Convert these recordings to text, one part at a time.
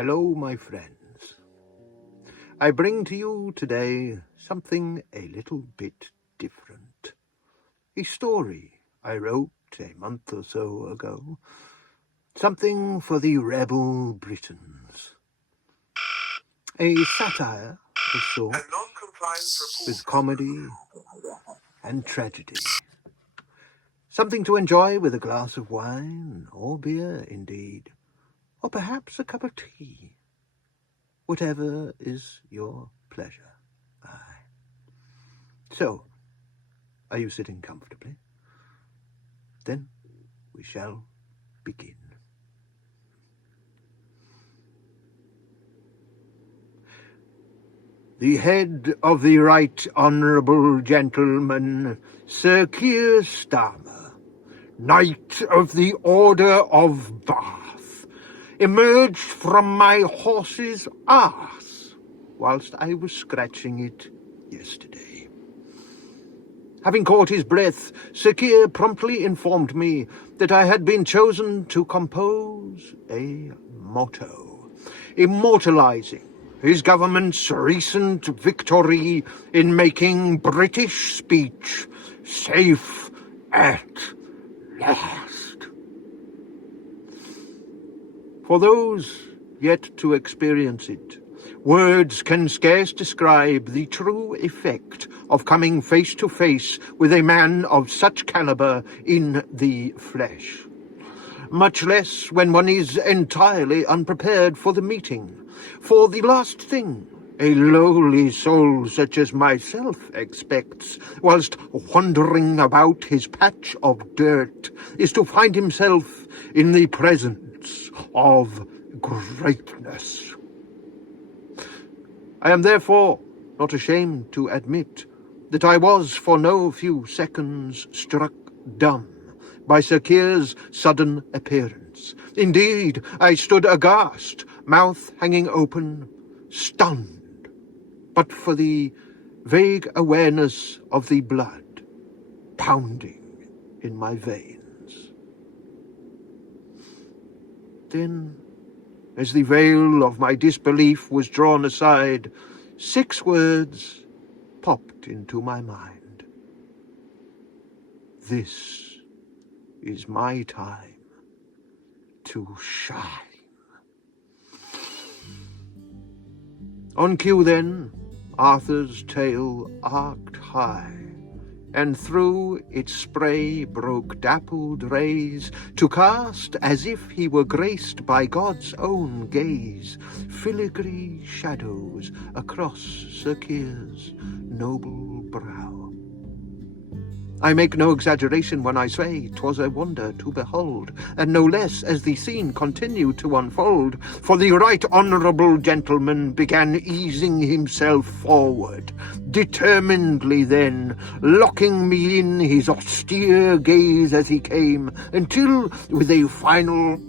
Hello, my friends. I bring to you today something a little bit different. A story I wrote a month or so ago. Something for the rebel Britons. A satire of sorts, with comedy and tragedy. Something to enjoy with a glass of wine, or beer indeed, or perhaps a cup of tea. Whatever is your pleasure. Aye. So, are you sitting comfortably? Then we shall begin. The head of the Right Honourable Gentleman, Sir Kier Starma, Knight of the Order of Bath, emerged from my horse's arse whilst I was scratching it yesterday. Having caught his breath, Sir Kier promptly informed me that I had been chosen to compose a motto, immortalising his government's recent victory in making British speech safe at last. For those yet to experience it, words can scarce describe the true effect of coming face to face with a man of such calibre in the flesh, much less when one is entirely unprepared for the meeting. For the last thing a lowly soul such as myself expects, whilst wandering about his patch of dirt, is to find himself in the presence of greatness. I am therefore not ashamed to admit that I was for no few seconds struck dumb by Sir Kier's sudden appearance. Indeed, I stood aghast, mouth hanging open, stunned, but for the vague awareness of the blood pounding in my veins. Then, as the veil of my disbelief was drawn aside, 6 words popped into my mind. This is my time to shine. On cue then, Arthur's tail arced high, and through its spray broke dappled rays, to cast, as if he were graced by God's own gaze, filigree shadows across Sir Kier's noble brow. I make no exaggeration when I say 'twas a wonder to behold, and no less as the scene continued to unfold, for the Right Honourable Gentleman began easing himself forward, determinedly then, locking me in his austere gaze as he came, until, with a final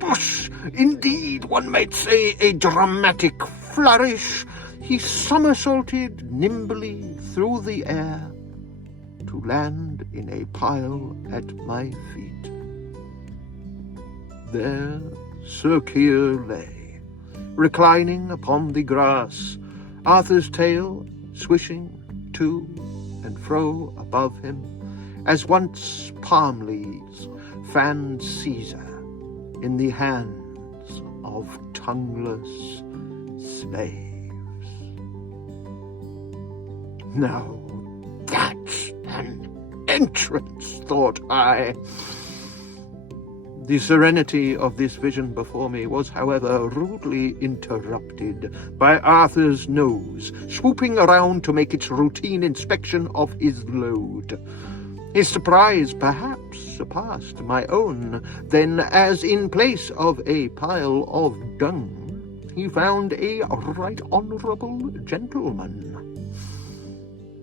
push, indeed one might say a dramatic flourish, he somersaulted nimbly through the air, to land in a pile at my feet. There Sir Kier lay, reclining upon the grass, Arthur's tail swishing to and fro above him, as once palm leaves fanned Caesar in the hands of tongueless slaves. Now that's an entrance, thought I. The serenity of this vision before me was, however, rudely interrupted by Arthur's nose, swooping around to make its routine inspection of his load. His surprise perhaps surpassed my own, then, as in place of a pile of dung, he found a right honourable gentleman.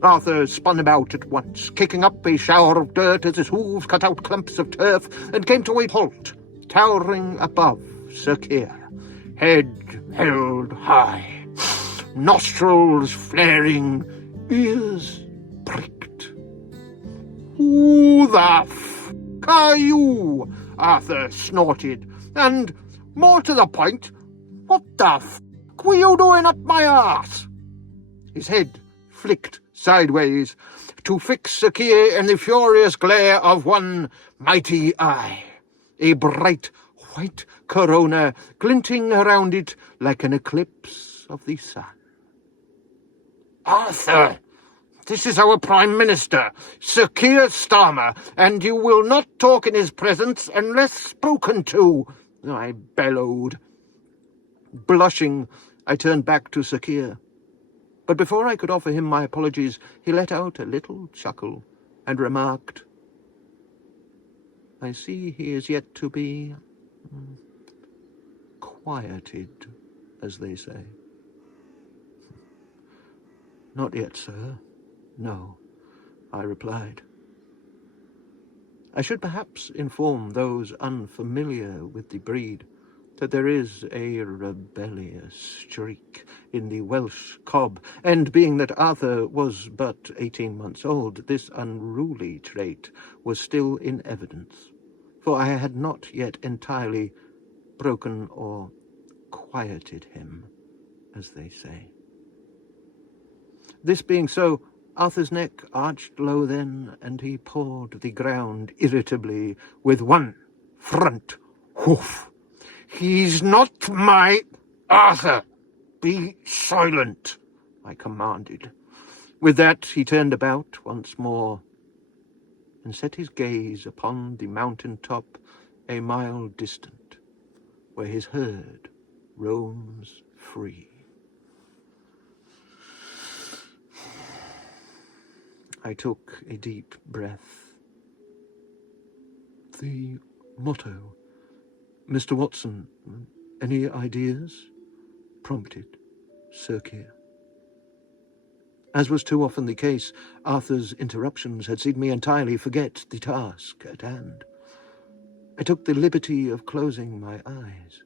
Arthur spun about at once, kicking up a shower of dirt as his hooves cut out clumps of turf, and came to a halt, towering above Sir Kier, head held high, nostrils flaring, ears pricked. "Who the f*** are you?" Arthur snorted, "and, more to the point, What the f*** were you doing up my arse? His head flicked sideways to fix Sir Kier in the furious glare of one mighty eye, a bright white corona glinting around it like an eclipse of the sun. Arthur, this is our Prime Minister, Sir Kier Starma, and you will not talk in his presence unless spoken to, I bellowed. Blushing, I turned back to Sir Kier. But before I could offer him my apologies, he let out a little chuckle and remarked, I see he is yet to be quieted, as they say. Not yet, sir. No, I replied. I should perhaps inform those unfamiliar with the breed that there is a rebellious streak in the Welsh cob, and being that Arthur was but 18 months old, this unruly trait was still in evidence, for I had not yet entirely broken or quieted him, as they say. This being so, Arthur's neck arched low then, and he pawed the ground irritably with one front hoof. He's not my Arthur. Be silent, I commanded. With that he turned about once more and set his gaze upon the mountain top a mile distant, where his herd roams free. I took a deep breath. The motto, Mr. Watson, any ideas? Prompted Sir Kier. As was too often the case, Arthur's interruptions had seen me entirely forget the task at hand. I took the liberty of closing my eyes,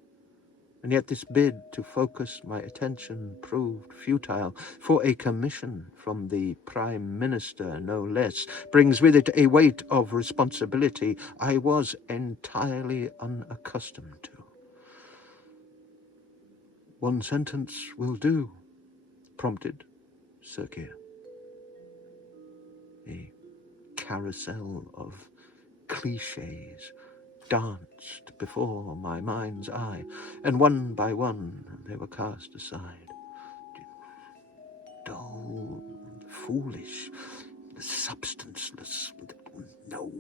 and yet this bid to focus my attention proved futile, for a commission from the Prime Minister, no less, brings with it a weight of responsibility I was entirely unaccustomed to. One sentence will do, prompted Sir Kier. A carousel of clichés danced before my mind's eye, and one by one they were cast aside. Dull, foolish, substanceless. No.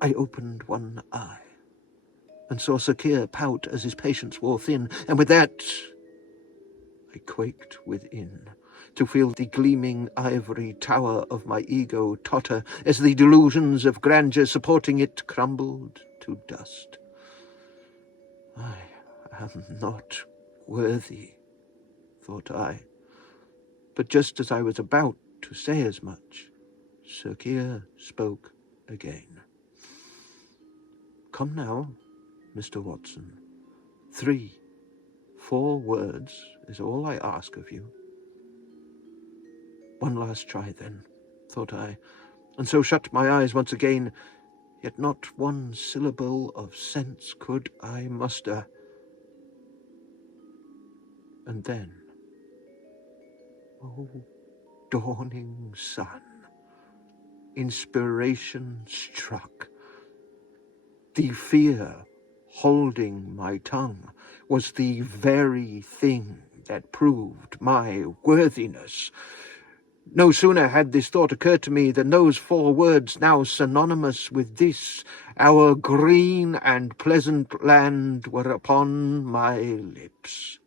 I opened one eye and saw Sir Kier pout as his patience wore thin, and with that I quaked within, to feel the gleaming ivory tower of my ego totter as the delusions of grandeur supporting it crumbled to dust. I am not worthy, thought I, but just as I was about to say as much, Sir Kier spoke again. Come now, Mr. Watson. 3, 4 words is all I ask of you. One last try, then, thought I, and so shut my eyes once again, yet not one syllable of sense could I muster. And then, oh, dawning sun, inspiration struck. The fear holding my tongue was the very thing that proved my worthiness. No sooner had this thought occurred to me than those 4 words, now synonymous with this, our green and pleasant land, were upon my lips.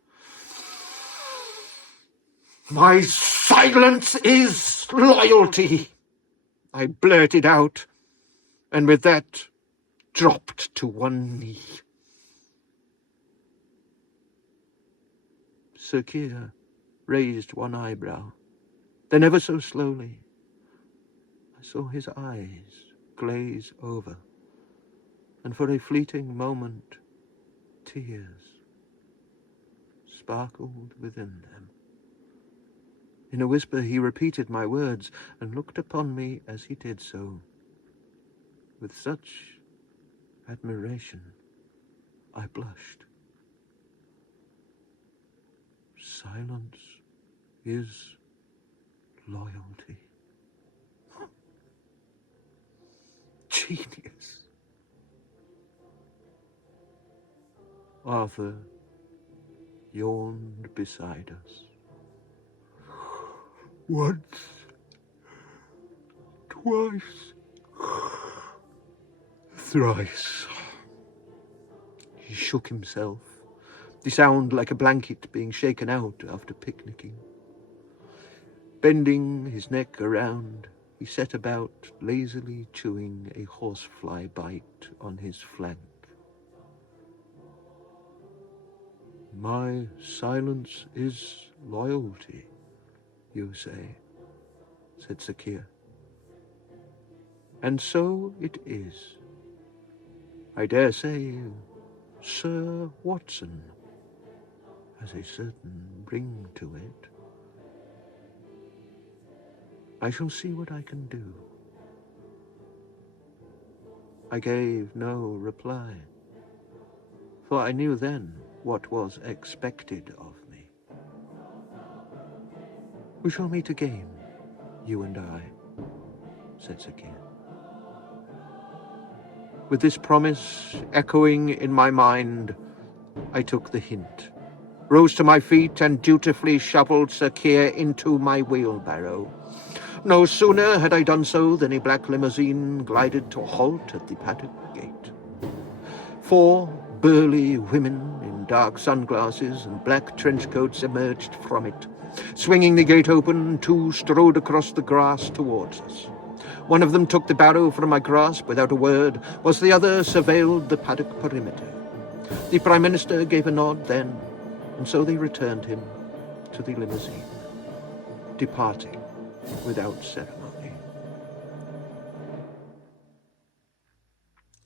My silence is loyalty, I blurted out, and with that dropped to one knee. Sir Kier raised one eyebrow. Then ever so slowly, I saw his eyes glaze over, and for a fleeting moment, tears sparkled within them. In a whisper he repeated my words, and looked upon me as he did so, with such admiration I blushed. Silence is loyalty. Genius. Arthur yawned beside us. Once, twice, thrice. He shook himself, the sound like a blanket being shaken out after picnicking. Bending his neck around, he set about lazily chewing a horsefly bite on his flank. My silence is loyalty, you say, said Sir Kier. And so it is. I dare say Sir Watson has a certain ring to it. I shall see what I can do. I gave no reply, for I knew then what was expected of me. We shall meet again, you and I, said Sir Kier. With this promise echoing in my mind, I took the hint, rose to my feet and dutifully shovelled Sir Kier into my wheelbarrow. No sooner had I done so than a black limousine glided to a halt at the paddock gate. 4 burly women in dark sunglasses and black trench coats emerged from it. Swinging the gate open, 2 strode across the grass towards us. One of them took the barrow from my grasp without a word, whilst the other surveilled the paddock perimeter. The Prime Minister gave a nod then, and so they returned him to the limousine, departing without ceremony.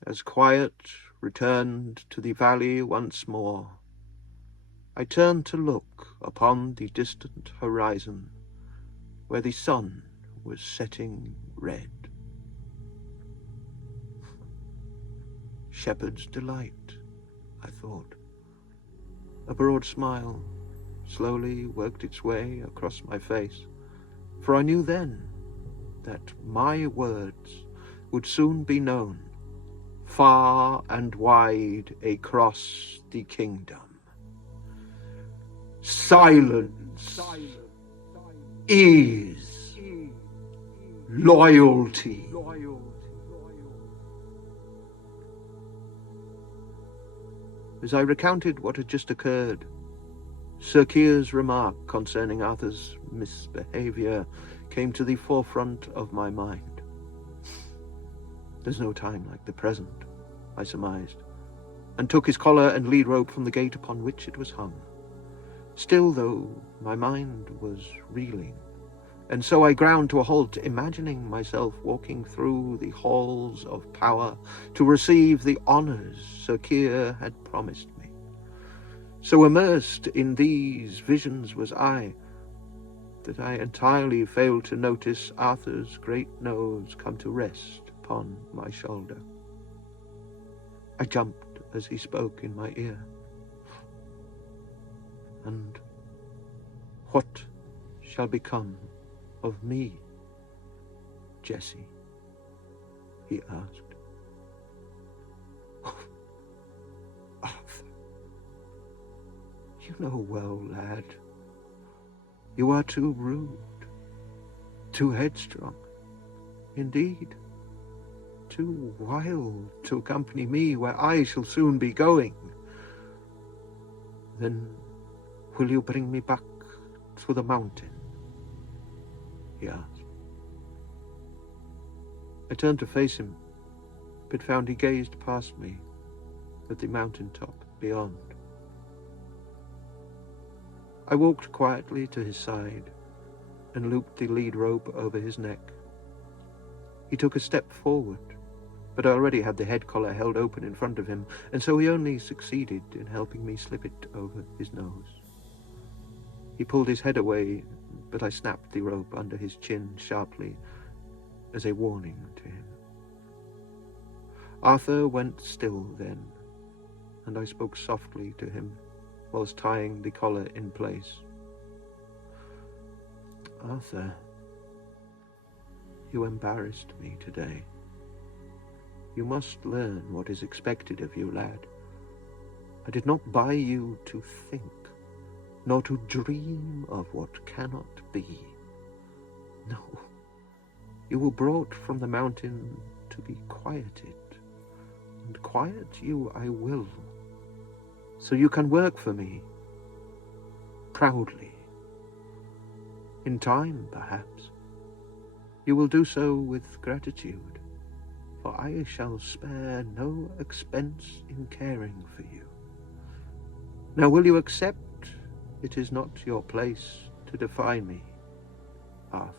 As quiet returned to the valley once more, I turned to look upon the distant horizon, where the sun was setting red. Shepherd's delight, I thought. A broad smile slowly worked its way across my face, for I knew then that my words would soon be known, far and wide across the kingdom. Silence is loyalty. As I recounted what had just occurred, Sir Kier's remark concerning Arthur's misbehaviour came to the forefront of my mind. There's no time like the present, I surmised, and took his collar and lead rope from the gate upon which it was hung. Still, though, my mind was reeling, and so I ground to a halt, imagining myself walking through the halls of power to receive the honours Sir Kier had promised me. So immersed in these visions was I, that I entirely failed to notice Arthur's great nose come to rest upon my shoulder. I jumped as he spoke in my ear. And what shall become of me, Jessie? He asked. Oh, Arthur, you know well, lad, you are too rude, too headstrong, indeed, too wild to accompany me where I shall soon be going. Then will you bring me back to the mountain? He asked. I turned to face him, but found he gazed past me at the mountain top beyond. I walked quietly to his side and looped the lead rope over his neck. He took a step forward, but I already had the head collar held open in front of him, and so he only succeeded in helping me slip it over his nose. He pulled his head away, but I snapped the rope under his chin sharply as a warning to him. Arthur went still then, and I spoke softly to him whilst tying the collar in place. Arthur, you embarrassed me today. You must learn what is expected of you, lad. I did not buy you to think, nor to dream of what cannot be. No, you were brought from the mountain to be quieted, and quiet you I will, so you can work for me, proudly. In time, perhaps, you will do so with gratitude, for I shall spare no expense in caring for you. Now will you accept it is not your place to defy me, Arthur?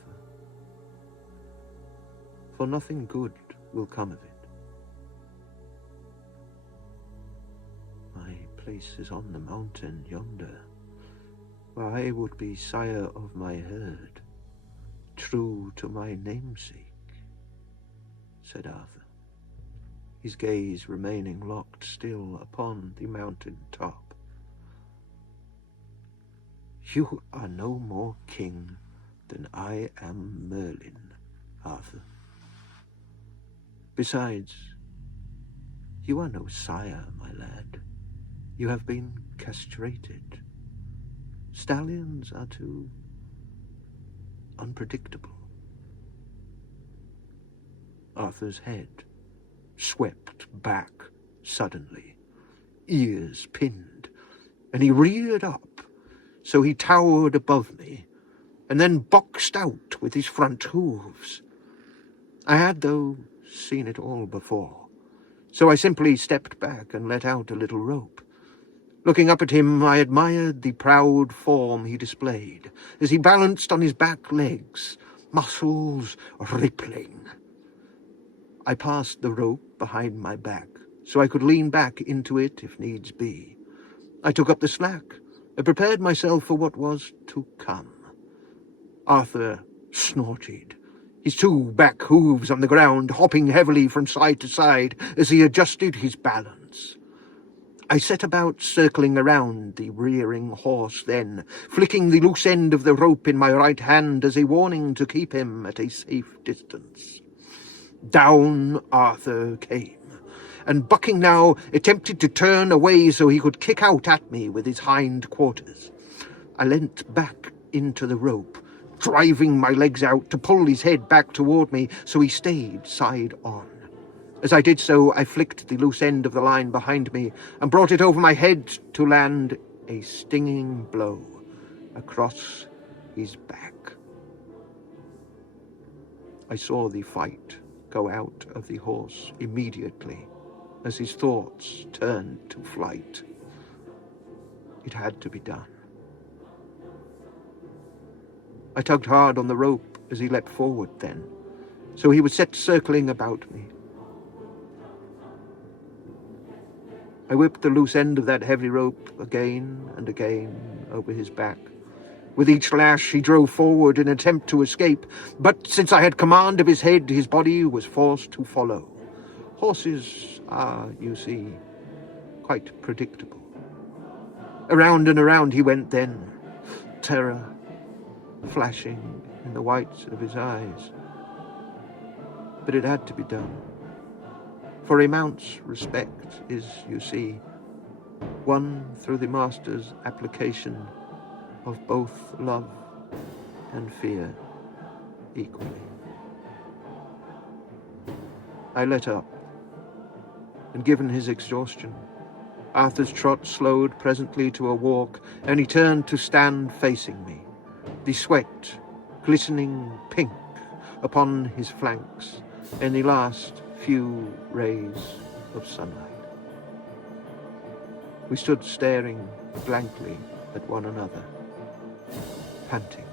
For nothing good will come of it. My place is on the mountain yonder, where I would be sire of my herd, true to my namesake, said Arthur, his gaze remaining locked still upon the mountain top. You are no more king than I am Merlin, Arthur. Besides, you are no sire, my lad. You have been castrated. Stallions are too unpredictable. Arthur's head swept back suddenly, ears pinned, and he reared up, so he towered above me, and then boxed out with his front hooves. I had, though, seen it all before, so I simply stepped back and let out a little rope. Looking up at him, I admired the proud form he displayed as he balanced on his back legs, muscles rippling. I passed the rope behind my back, so I could lean back into it if needs be. I took up the slack and prepared myself for what was to come. Arthur snorted, his two back hooves on the ground, hopping heavily from side to side as he adjusted his balance. I set about circling around the rearing horse then, flicking the loose end of the rope in my right hand as a warning to keep him at a safe distance. Down Arthur came, and bucking now, attempted to turn away so he could kick out at me with his hind quarters. I leant back into the rope, driving my legs out to pull his head back toward me so he stayed side on. As I did so, I flicked the loose end of the line behind me and brought it over my head to land a stinging blow across his back. I saw the fight go out of the horse immediately as his thoughts turned to flight. It had to be done. I tugged hard on the rope as he leapt forward then, so he was set circling about me. I whipped the loose end of that heavy rope again and again over his back. With each lash he drove forward in an attempt to escape, but since I had command of his head, his body was forced to follow. Horses are, you see, quite predictable. Around and around he went then, terror flashing in the whites of his eyes. But it had to be done. For a mount's respect is, you see, won through the master's application of both love and fear equally. I let up, and given his exhaustion, Arthur's trot slowed presently to a walk, and he turned to stand facing me, the sweat glistening pink upon his flanks and the last few rays of sunlight. We stood staring blankly at one another, panting.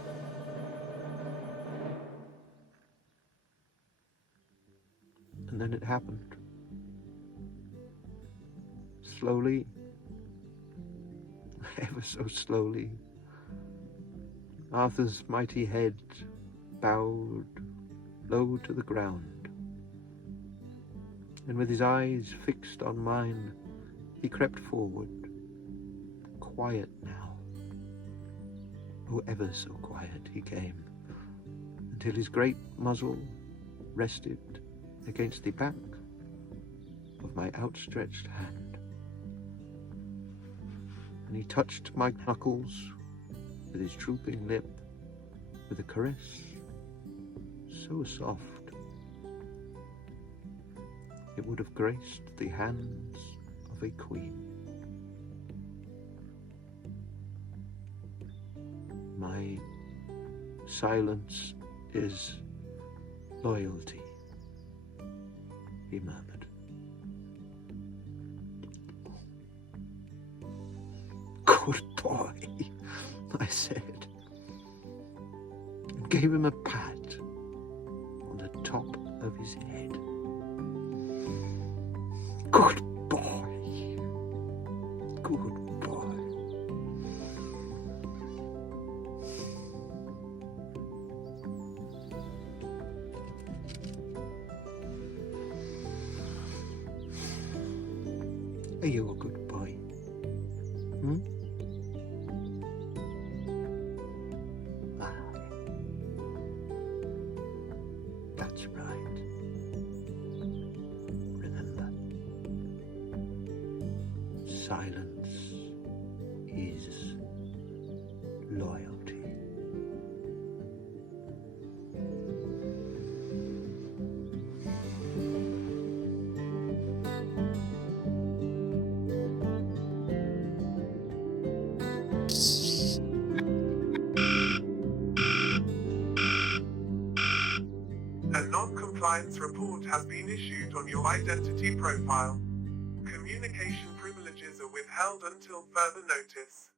And then it happened. Slowly, ever so slowly, Arthur's mighty head bowed low to the ground, and with his eyes fixed on mine, He crept forward, quiet now. Oh, ever so quiet he came, until his great muzzle rested against the back of my outstretched hand. And he touched my knuckles with his drooping lip, with a caress so soft it would have graced the hands of a queen. My silence is loyalty, he murmured. Good boy, I said, and gave him a pat on the top of his head. Good boy, good boy. Are you a good boy? Hmm? That's right. Remember, silence is loyalty. A non-compliance report has been issued on your identity profile. Communication privileges are withheld until further notice.